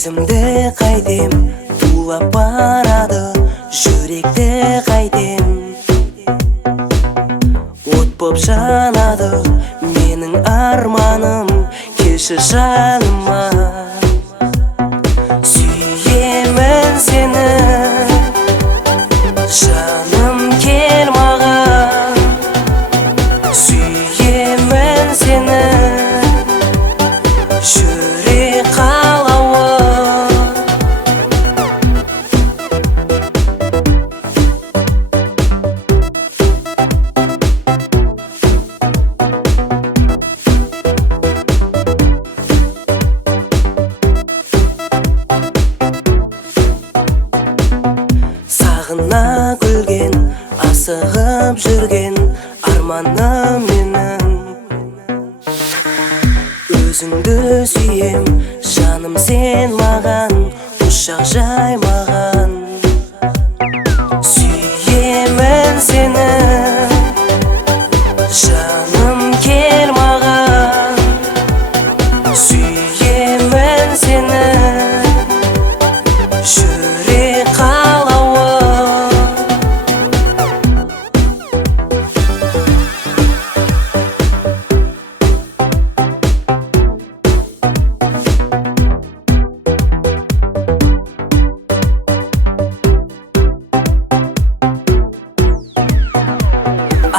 сезімді қайтем, тулап барады жүректі қайтем. От боп жанады менің арманым, келші жаныма. Сүйемін сені, жаным кел маған. Сүйемін сені, жүрек қалауы. Сағына күлген, асығып жүрген арманым менің. Өзіңді сүйем, жаным сен маған, құшақ жаймаған. Сүйемін сені, жаным кел маған. Сүйемін сені, жүрек қалауы.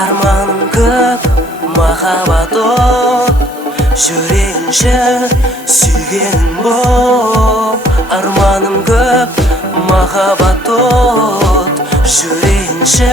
Арманым көп, махаббат от, жүрегінші сүйген боп. Арманым көп, махаббат от, жүрегінші